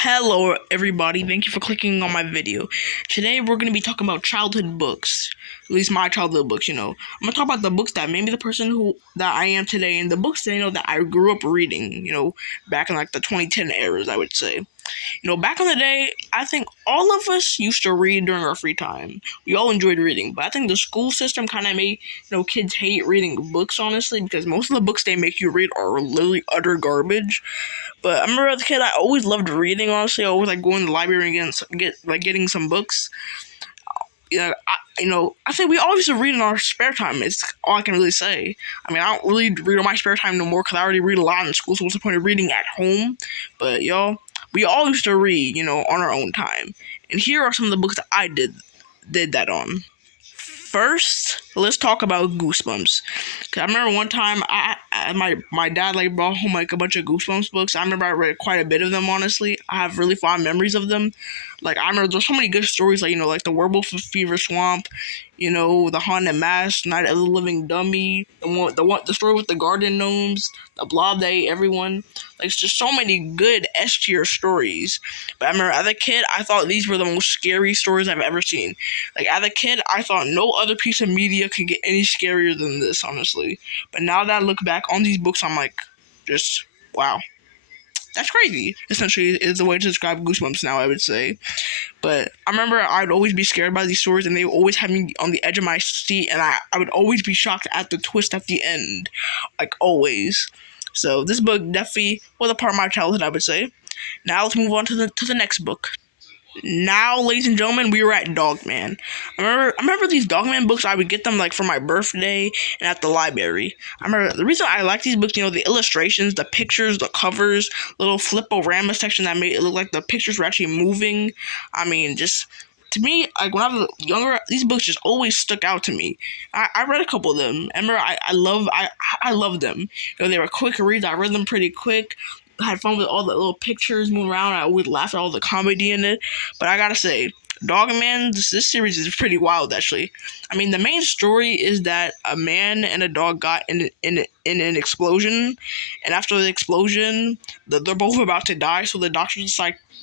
Hello everybody, thank you for clicking on my video. Today we're going to be talking about childhood books, at least my childhood books, I'm going to talk about the books that made me the person that I am today, and the books that I grew up reading, back in like the 2010 eras, I would say. Back in the day, I think all of us used to read during our free time. We all enjoyed reading, but I think the school system kind of made, kids hate reading books, honestly, because most of the books they make you read are literally utter garbage. But I remember as a kid, I always loved reading, honestly. I always like going to the library and getting some books. I think we all used to read in our spare time. It's all I can really say. I mean, I don't really read on my spare time no more because I already read a lot in school, so what's the point of reading at home? But, we all used to read, on our own time. And here are some of the books that I did that on. First, let's talk about Goosebumps. Cause I remember one time my dad brought home a bunch of Goosebumps books. I remember I read quite a bit of them. Honestly, I have really fond memories of them. I remember there's so many good stories, like the Werewolf of Fever Swamp, the Haunted Mask, Night of the Living Dummy, the story with the Garden Gnomes, the Blob That Ate Everyone. It's just so many good S tier stories. But I remember as a kid, I thought these were the most scary stories I've ever seen. As a kid, I thought no other piece of media could get any scarier than this, honestly. But now that I look back on these books, I'm like, just wow. That's crazy, essentially, is the way to describe Goosebumps now, I would say. But I remember I'd always be scared by these stories, and they would always have me on the edge of my seat, and I would always be shocked at the twist at the end. Always. So this book definitely was a part of my childhood, I would say. Now let's move on to the next book. Now, ladies and gentlemen, we were at Dogman. I remember these Dogman books. I would get them for my birthday and at the library. I remember the reason I like these books. The illustrations, the pictures, the covers, little flip-o-rama section that made it look like the pictures were actually moving. I mean, just to me, when I was younger, these books just always stuck out to me. I read a couple of them. I remember I loved them. They were quick reads. I read them pretty quick. I had fun with all the little pictures moving around. I always laughed at all the comedy in it. But I gotta say, Dogman, this series is pretty wild, actually. I mean, the main story is that a man and a dog got in an explosion, and after the explosion, they're both about to die. So the doctors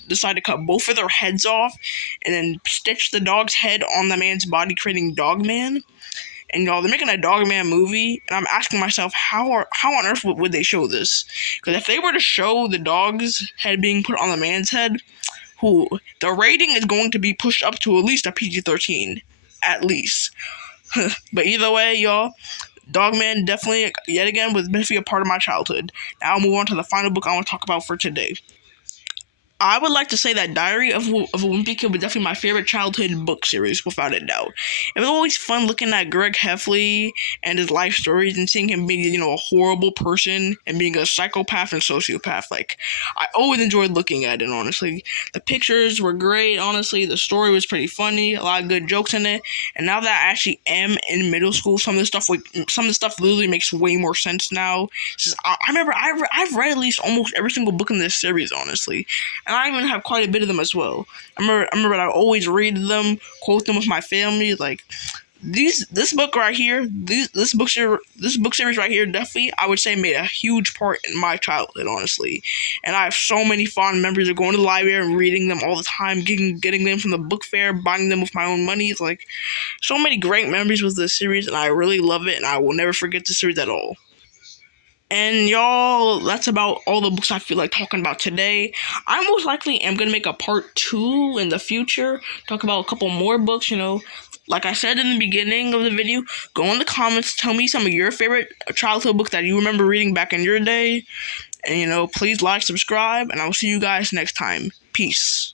decide to cut both of their heads off, and then stitch the dog's head on the man's body, creating Dogman. And they're making a Dogman movie, and I'm asking myself, how on earth would they show this? Because if they were to show the dog's head being put on the man's head, the rating is going to be pushed up to at least a PG-13, at least. But either way, y'all, Dogman definitely, yet again, was definitely a part of my childhood. Now I'll move on to the final book I want to talk about for today. I would like to say that Diary of a Wimpy Kid was definitely my favorite childhood book series, without a doubt. It was always fun looking at Greg Heffley and his life stories and seeing him being, a horrible person and being a psychopath and sociopath. I always enjoyed looking at it, honestly. The pictures were great, honestly. The story was pretty funny, a lot of good jokes in it. And now that I actually am in middle school, some of the stuff literally makes way more sense now. I remember I've read at least almost every single book in this series, honestly. And I even have quite a bit of them as well. I remember I always read them, quote them with my family. This book right here, this book series right here, definitely I would say made a huge part in my childhood, honestly. And I have so many fond memories of going to the library and reading them all the time, getting them from the book fair, buying them with my own money. It's so many great memories with this series, and I really love it, and I will never forget this series at all. And y'all, that's about all the books I feel like talking about today. I most likely am going to make a part 2 in the future, talk about a couple more books, Like I said in the beginning of the video, go in the comments, tell me some of your favorite childhood books that you remember reading back in your day. And, please like, subscribe, and I will see you guys next time. Peace.